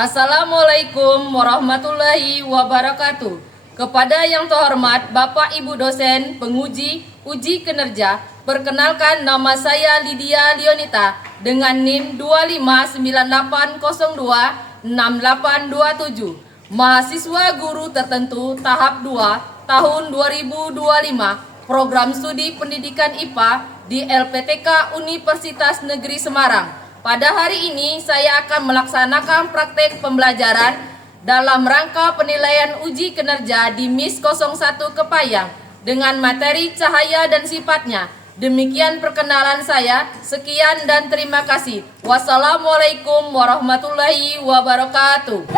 Assalamualaikum warahmatullahi wabarakatuh. Kepada yang terhormat Bapak Ibu dosen penguji uji kinerja, perkenalkan nama saya Lydia Leonita dengan NIM 2598026827. Mahasiswa guru tertentu tahap 2 tahun 2025 program studi pendidikan IPA di LPTK Universitas Negeri Semarang. Pada hari ini saya akan melaksanakan praktek pembelajaran dalam rangka penilaian uji kinerja di MIS 01 Kepayang dengan materi cahaya dan sifatnya. Demikian perkenalan saya. Sekian dan terima kasih. Wassalamualaikum warahmatullahi wabarakatuh.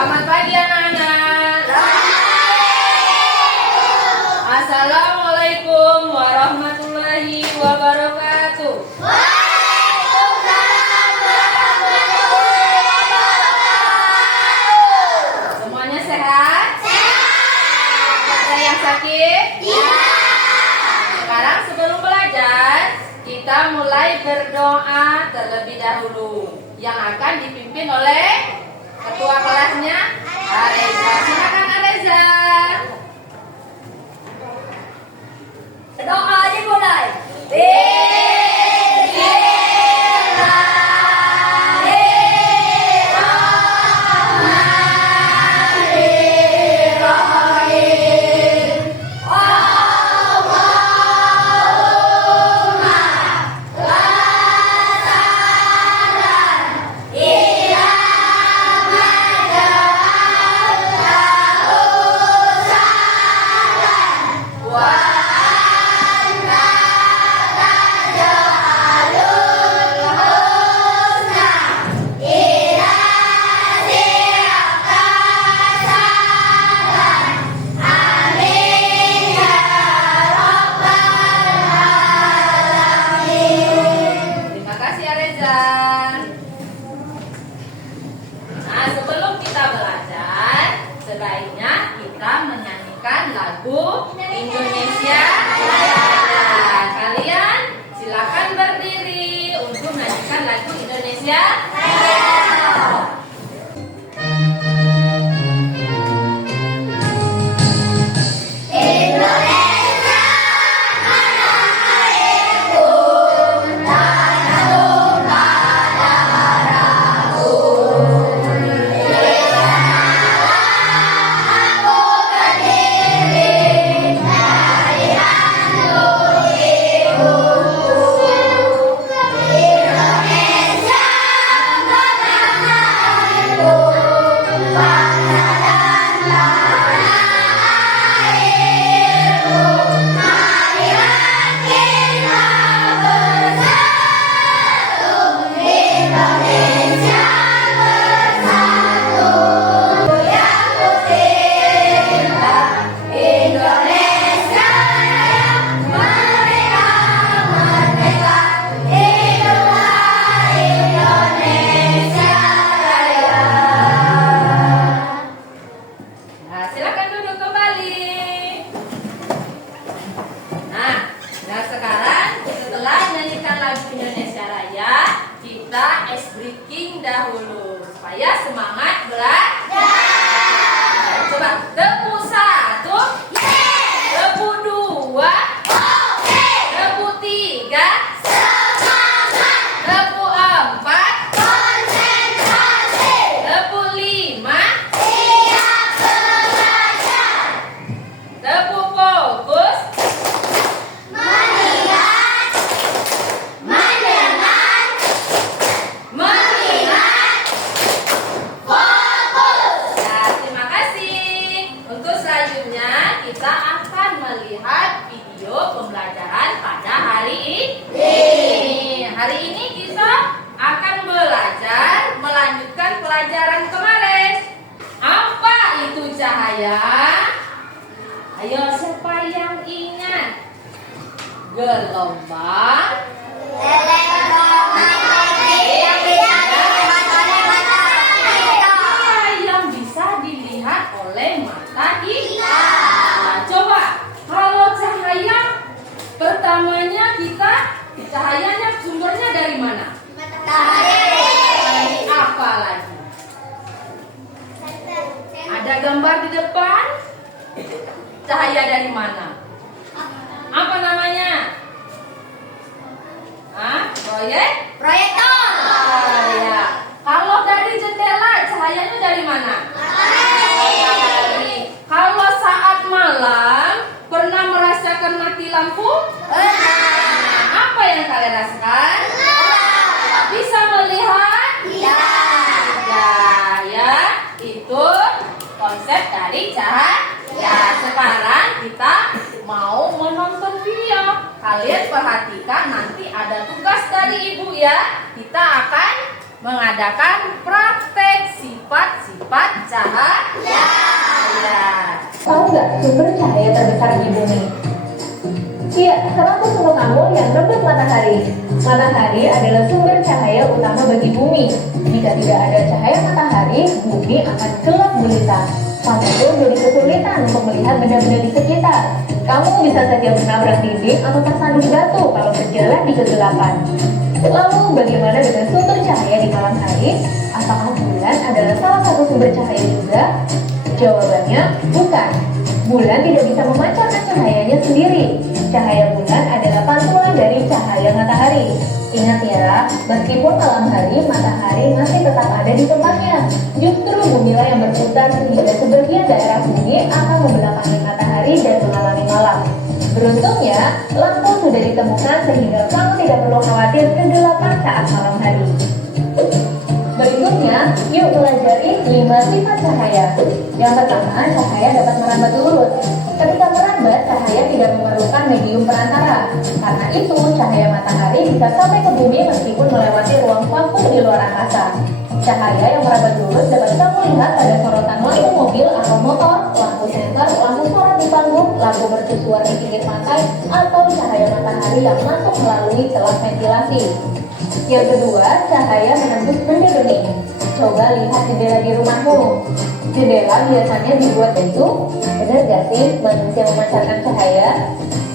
Selamat pagi anak-anak. Assalamualaikum warahmatullahi wabarakatuh. Semuanya sehat? Ada yang sakit? Sekarang sebelum belajar, kita mulai berdoa terlebih dahulu yang akan dipimpin oleh ketua kelasnya Areza. Silakan Areza. Doa dimulai. Sebaiknya kita menyanyikan lagu Indonesia Raya. Kalian silakan berdiri untuk menyanyikan lagu Indonesia Raya. Yeah. Ayo siapa yang ingat? Gelombang yang bisa dilihat oleh mata kita. Nah, coba kalau cahaya pertamanya cahayanya sumbernya dari mana? Dari apa lagi? Ada gambar di depan. Cahaya dari mana? Apa namanya? Proyektor. Ya. Kalau dari jendela, cahayanya dari mana? Matahari. Kalau saat malam, pernah merasakan mati lampu? Apa yang kalian rasakan? Bisa melihat? Ya, itu konsep dari cahaya. Sekarang kita mau menonton video. Kalian perhatikan, nanti ada tugas dari ibu ya. Kita akan mengadakan praktek sifat-sifat cahaya. Tahu nggak sumber cahaya terbesar di bumi? Iya, sekarang aku suruh kamu yang rebut matahari. Matahari adalah sumber cahaya utama bagi bumi. Jika tidak ada cahaya matahari, bumi akan gelap gulita. Kamu pun jadi kesulitan untuk melihat benda-benda di sekitar. Kamu bisa saja menabrak dinding atau tersandung batu kalau berjalan di kegelapan. Lalu bagaimana dengan sumber cahaya di malam hari? Apakah bulan adalah salah satu sumber cahaya juga? Jawabannya bukan. Bulan tidak bisa memancarkan cahayanya sendiri. Cahaya bulan adalah pantulan dari cahaya matahari. Ingat ya, meskipun malam hari, matahari masih tetap ada di tempatnya. Justru bumilah yang berputar sehingga sebagian daerah bumi akan membelakangi matahari dan mengalami malam. Beruntungnya, lampu sudah ditemukan sehingga kamu tidak perlu khawatir kegelapan saat malam hari. Berikutnya, yuk pelajari 5 sifat cahaya. Yang pertama, cahaya dapat merambat lurus. Ketika merambat, cahaya tidak memerlukan medium perantara. Karena itu, cahaya matahari bisa sampai ke bumi meskipun melewati ruang vakum di luar angkasa. Cahaya yang merambat lurus dapat kamu lihat pada sorotan lampu mobil atau motor, lampu senter, lampu sorot di panggung, lampu mercusuar di pinggir pantai, atau cahaya matahari yang masuk melalui celah ventilasi. Yang kedua, cahaya menembus benda bening. Coba lihat jendela di rumahmu. Jendela biasanya dibuat itu, benar gak sih, manusia memancarkan cahaya?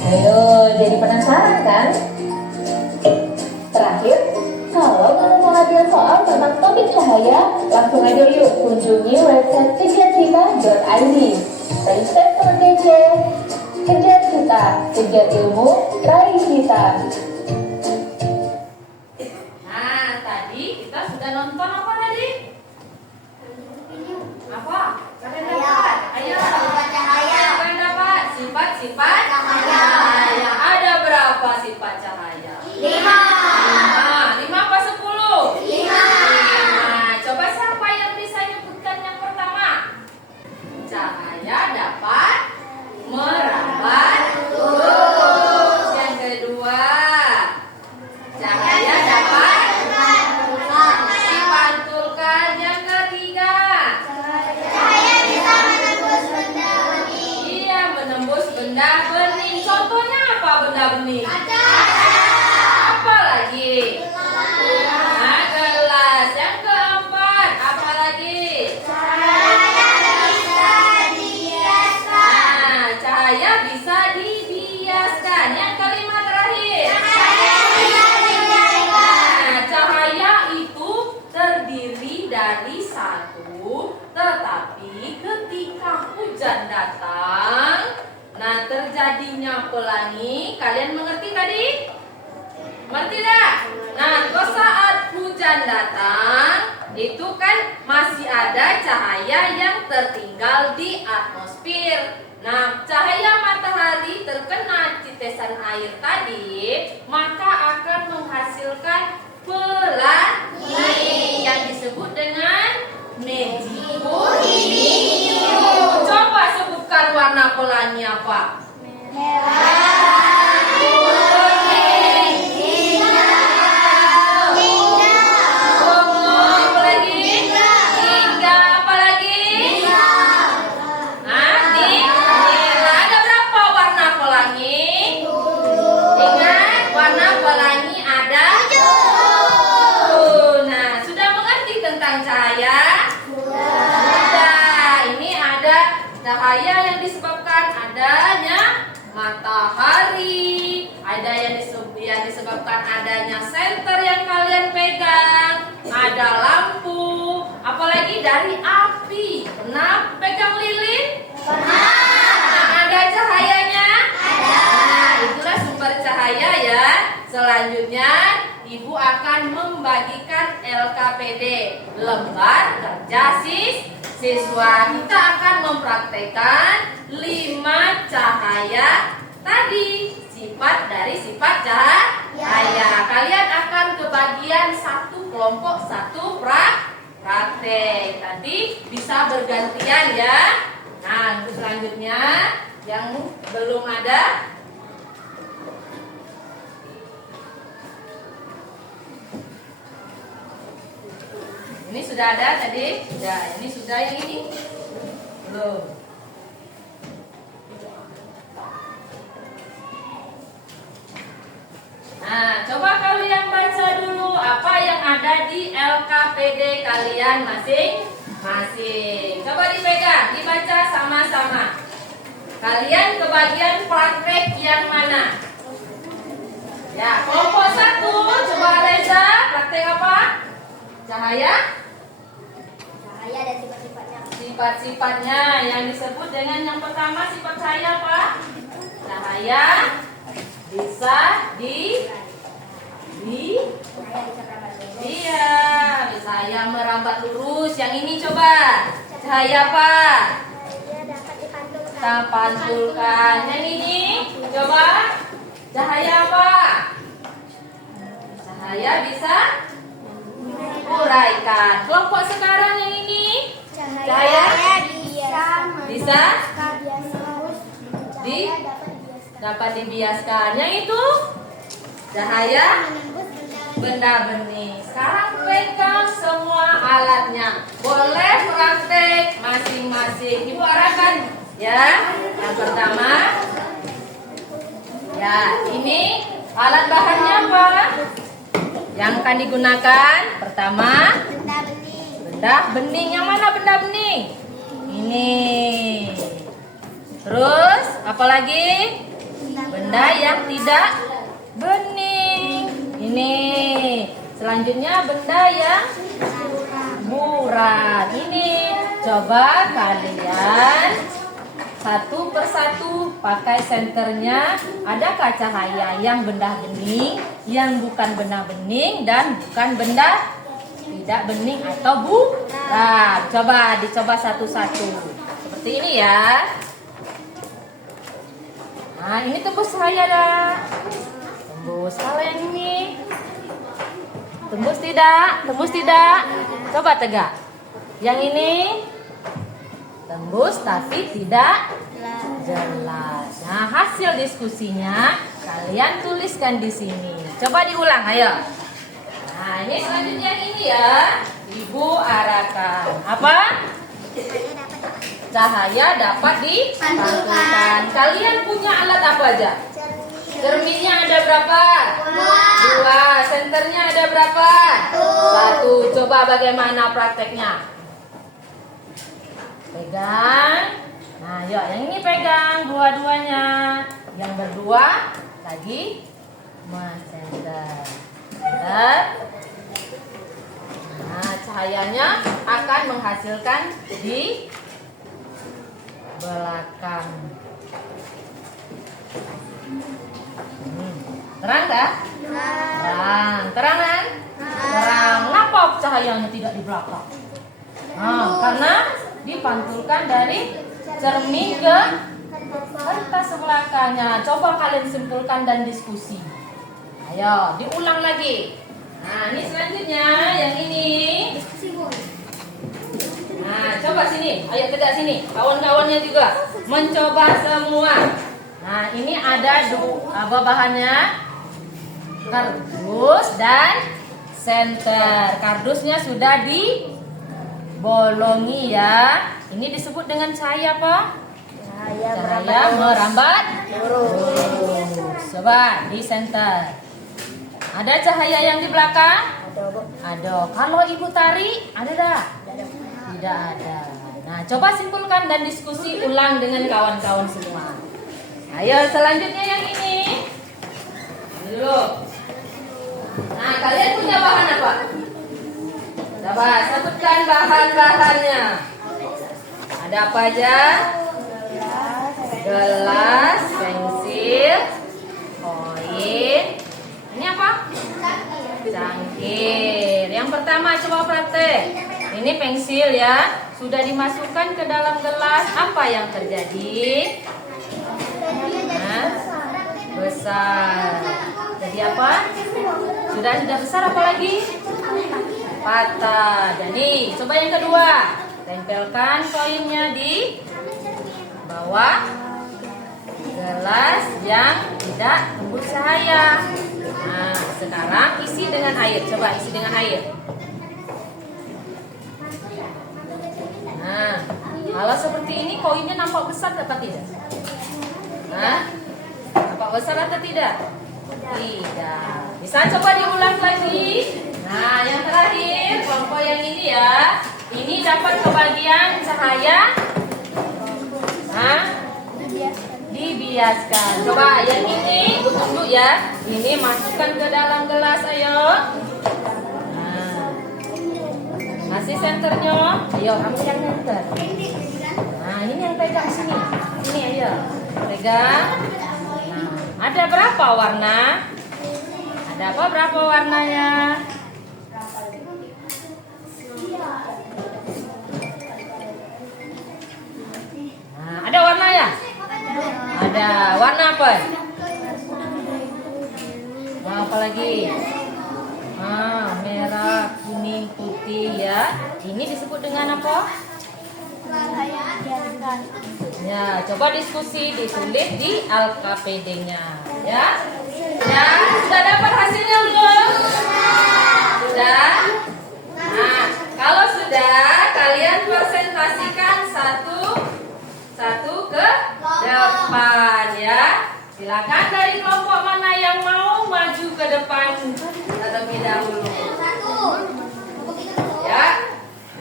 Ayo, jadi penasaran kan? Terakhir, kalau kamu mau latihan soal tentang topik cahaya, langsung aja yuk kunjungi website kejarcita.id. Stay safe teman kece. Kejar cita, kejar ilmu, raih cita. Nonton apa tadi? Apa? Kalian dapat? Ayo. Kalian dapat sifat-sifat cahaya. Ada berapa sifat cahaya? 5. 5 apa 10? 5. Coba siapa yang bisa nyebutkan yang pertama? Cahaya dapat merambat lurus. Yang kedua, cahaya dapat benda bening. Contohnya apa benda bening? Apa lagi? Gelas. Yang keempat, apa lagi? Cahaya bisa dibiaskan. Yang kelima terakhir. Cahaya itu terdiri dari satu, tetapi ketika hujan datang, terjadinya pelangi. Kalian mengerti tadi? Mengerti tak? Saat hujan datang, itu kan masih ada cahaya yang tertinggal di atmosfer. Cahaya matahari terkena tetesan air tadi, maka akan menghasilkan pelangi yang disebut dengan magiconium. Coba sebutkan warna pelangi apa? Ada akan membagikan LKPD, lembar kerja siswa. Kita akan mempraktekkan 5 cahaya tadi, sifat dari sifat cahaya. Kalian akan kebagian satu kelompok, satu praktek. Nanti bisa bergantian ya. Nah, untuk selanjutnya yang belum ada, ini sudah ada tadi? Sudah. Ini sudah, yang ini belum. Nah, coba kalian baca dulu apa yang ada di LKPD kalian masing-masing. Coba dipegang, dibaca sama-sama. Kalian kebagian praktek yang mana? Ya, kelompok 1, coba Reza, praktek apa? Cahaya? Cahaya dan sifat-sifatnya. Sifat-sifatnya yang disebut dengan yang pertama sifat cahaya apa? Cahaya bisa cahaya merambat lurus. Yang ini coba cahaya apa? Cahaya dapat dipantulkan. Kita pantulkan. Yang ini coba cahaya apa? Cahaya bisa uraikan. Kelompok sekarang yang ini cahaya bisa dapat dibiaskan. Yang itu cahaya benda bening. Sekarang pegang semua alatnya. Boleh praktek masing-masing. Ibu arahkan ya. Yang pertama, ya ini alat bahannya apa? Yang akan digunakan pertama benda bening. Yang mana benda bening? Ini. Terus apalagi? Benda yang tidak bening. Ini. Selanjutnya benda yang buram. Ini. Coba kalian satu persatu pakai senternya. Adakah cahaya yang benda bening, yang bukan benda bening, dan bukan benda tidak bening atau buram? Coba dicoba satu-satu. Seperti ini ya. Nah, ini tembus cahaya dah. Tembus. Kalau yang ini tembus tidak? Tembus tidak? Coba tegak. Yang ini tembus tapi tidak jelas. Nah, hasil diskusinya kalian tuliskan di sini. Coba diulang, ayo. Nah, ini selanjutnya yang ini ya. Ibu arahkan. Apa? Cahaya dapat dipantulkan. Kalian punya alat apa aja? Cerminnya ada berapa? 2. Senternya ada berapa? 1. Coba bagaimana prakteknya? Pegang. Nah, yuk yang ini pegang dua-duanya. Yang berdua lagi center. Nah, cahayanya akan menghasilkan di belakang. Terang dah? Terang. Terang kan? Terang. Kenapa cahayanya tidak di belakang? Nah, karena dipantulkan dari cermin ke kertas belakangnya. Coba kalian simpulkan dan diskusi. Ayo, diulang lagi. Nah, ini selanjutnya yang ini. Nah, coba sini. Ayo tegak sini. Kawan-kawannya juga mencoba semua. Nah, ini ada apa bahannya? Kardus dan senter. Kardusnya sudah dibolongi ya. Ini disebut dengan cahaya apa? Cahaya merambat lurus. Coba di center. Ada cahaya yang di belakang? Ada. Kalau ibu tarik, ada dah? Tidak ada. Nah, coba simpulkan dan diskusi ulang dengan kawan-kawan semua. Ayo, selanjutnya yang ini. Dulu. Nah, kalian punya bahan apa? Coba sebutkan bahan-bahannya. Ada apa aja? Gelas, pensil, koin. Ini apa? Cangkir. coba praktek. Ini pensil ya, sudah dimasukkan ke dalam gelas. Apa yang terjadi? Nah, besar. Jadi apa? Sudah besar, apa lagi? Patah. Dan nih, coba yang kedua. Tempelkan koinnya di bawah gelas yang tidak tembus cahaya. Nah, sekarang isi dengan air. Coba isi dengan air. Nah, kalau seperti ini koinnya nampak besar atau tidak? Nah, nampak besar atau tidak? Tidak. Bisa coba diulang lagi. Nah, yang terakhir kelompok yang ini ya. Ini dapat kebagian cahaya. Nah, dibiaskan. Coba yang ini tunggu ya. Ini masukkan ke dalam gelas, ayo. Nah, kasih senternya. Ayo, kamu yang senter. Nah, ini yang pegang sini. Sini ayo. Pegang. Nah, ada berapa warna? Ada apa berapa warnanya? Nah, ada warna ya? Ada. Warna apa? Nah, apa lagi? Merah, kuning, putih ya. Ini disebut dengan apa? Ya, coba diskusi, ditulis di LKPD-nya ya. Ya, sudah dapat hasilnya belum? Sudah? Nah, kalau sudah, kalian presentasikan satu ke depan ya. Silakan dari kelompok mana yang mau maju ke depan terlebih dahulu. Ya,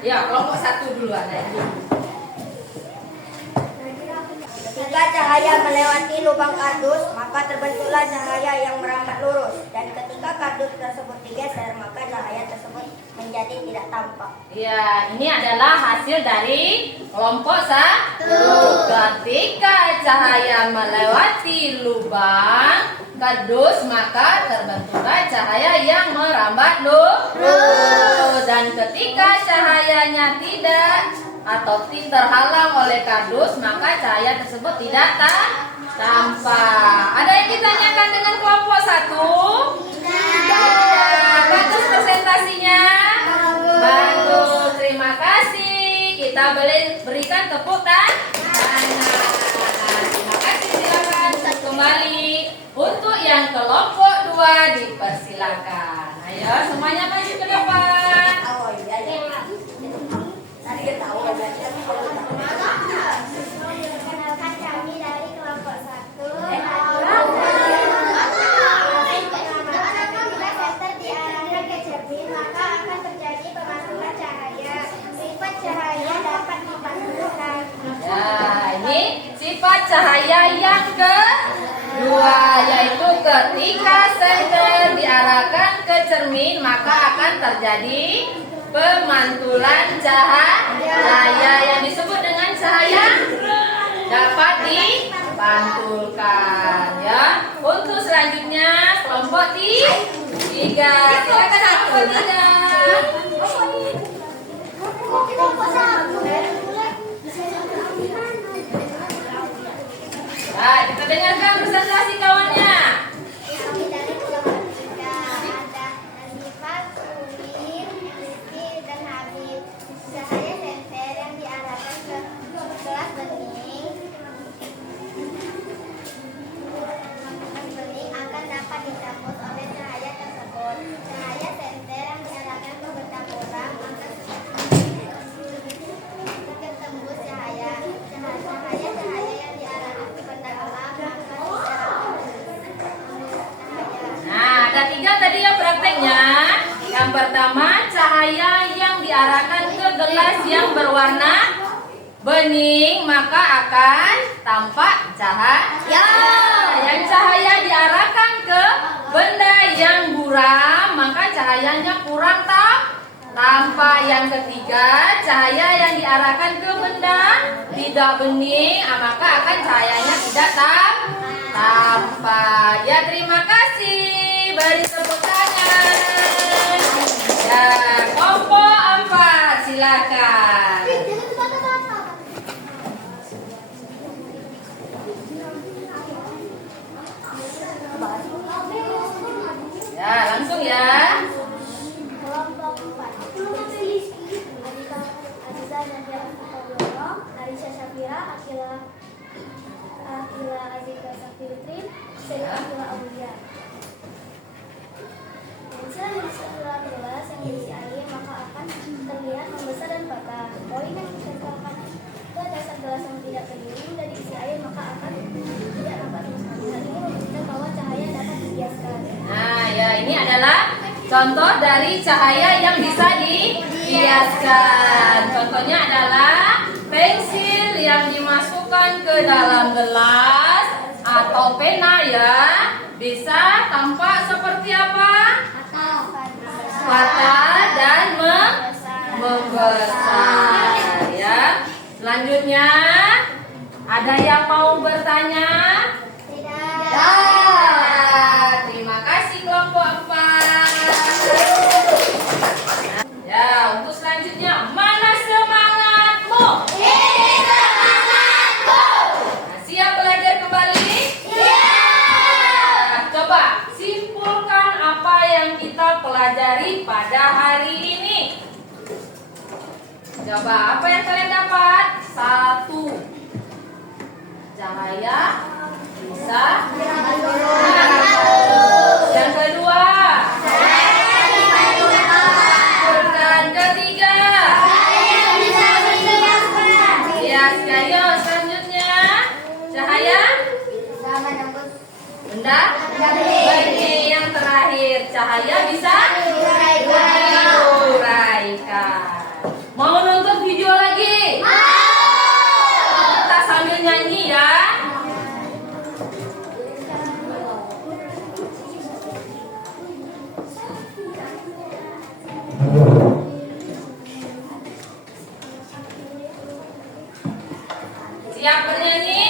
ya kelompok 1 duluan ya. Ketika cahaya melewati lubang kardus, maka terbentuklah cahaya yang merambat lurus. Dan ketika kardus tersebut digeser, maka cahaya tersebut menjadi tidak tampak. Ya, ini adalah hasil dari kelompok 1. Ketika cahaya melewati lubang kardus, maka terbentuklah cahaya yang merambat lurus. Dan ketika cahayanya tidak atau terhalang oleh kardus, maka cahaya tersebut tidak tampak. Ada yang ditanyakan dengan kelompok 1? Tidak. Bagus presentasinya? Bagus, terima kasih. Kita berikan tepuk tangan. Terima kasih, silakan kembali. Untuk yang kelompok 2 dipersilakan. Ayo semuanya maju ke depan. Perkenalkan kami dari kelompok 1. Bila senter diarahkan ke cermin, maka akan terjadi pemasukan cahaya. Sifat cahaya dapat dipantulkan. Nah, ini sifat cahaya yang kedua, yaitu ketika senter diarahkan ke cermin, maka akan terjadi pemantulan cahaya yang disebut dengan cahaya dapat dipantulkan ya. Untuk selanjutnya kelompok 3. Silakan kelompok 3. Nah, kita dengarkan presentasi kawannya. Kami dari kelompok 3 ada Nazifah, Sumin, Rizky, dan Habib. Cahaya senter yang diarahkan ke gelas bening akan dapat ditembus oleh cahaya tersebut. Cahaya senter yang diarahkan ke benda bola maka tembus cahaya. Cahaya yang diarahkan ke benda gelap maka Nah, ada 3 tadi ya prakteknya. Yang pertama, cahaya yang diarahkan ke gelas yang berwarna bening, maka akan tampak cahaya. Yang cahaya diarahkan ke benda yang buram, maka cahayanya kurang tampak. Yang ketiga, cahaya yang diarahkan ke benda tidak bening, maka akan cahayanya tidak tampak. Ya, terima kasih. Beri tepuk tangan. Ya, kelompok adalah contoh dari cahaya yang bisa dihiaskan. Contohnya adalah pensil yang dimasukkan ke dalam gelas atau pena ya. Bisa tampak seperti apa? Patah dan membesar ya. Selanjutnya ada yang mau bertanya? Tidak. Terima kasih kelompok 4. Ya, untuk selanjutnya, mana semangatmu? Ini semangatku. Nah, siap belajar kembali? Nah, coba simpulkan apa yang kita pelajari pada hari ini. Coba, apa yang kalian dapat? 1. Cahaya bisa. Yang kedua, dan ketiga, ya ayo selanjutnya, cahaya benda benih. Yang terakhir, cahaya bisa diuraikan. Mau nonton video lagi? Kita sambil nyanyi ya. Siap bernyanyi?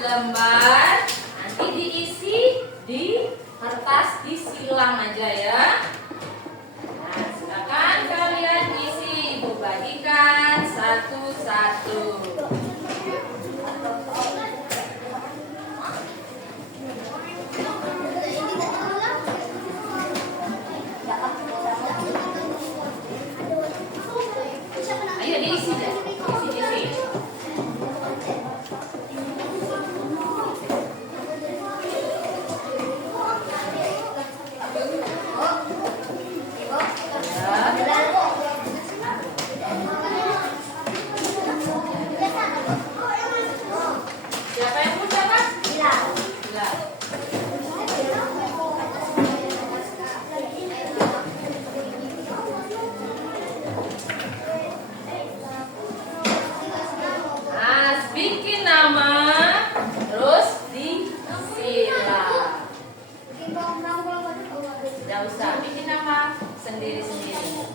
Lembar nanti diisi di kertas, disilang aja ya. Nah, silakan kalian isi, Ibu bagikan satu-satu. Ayo diisi deh, isi. Siapa yang punya, Mas? Bilal. Mas, bikin nama, terus disilang. Tidak usah, bikin nama sendiri-sendiri.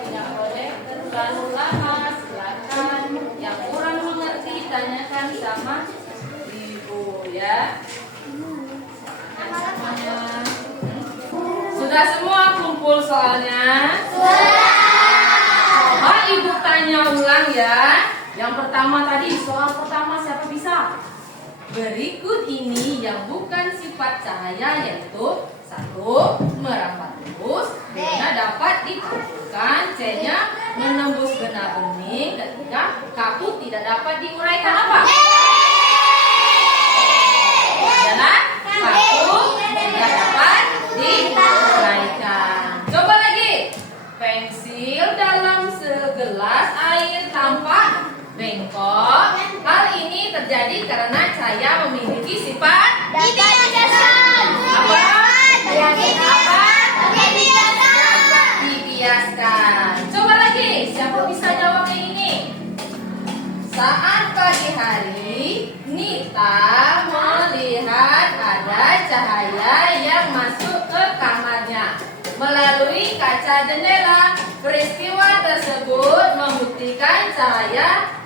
Tidak boleh terlalu lama, silakan. Yang kurang mengerti tanyakan sama ibu ya. Semuanya. Sudah semua kumpul soalnya? Coba ibu tanya ulang ya. Yang pertama tadi, soal pertama siapa bisa? Berikut ini yang bukan sifat cahaya, yaitu 1. Merambat lurus, B-nya dapat dipantulkan, C-nya menembus benda bening, dan 3. Kaku tidak dapat diuraikan apa? Jalan? terjadi karena cahaya memiliki sifat Dibiasakan. apa? Dibiasakan. Dibiaskan. Coba lagi, siapa bisa jawab yang ini? Saat pagi hari, Nita melihat ada cahaya yang masuk ke kamarnya melalui kaca jendela. Peristiwa tersebut membuktikan cahaya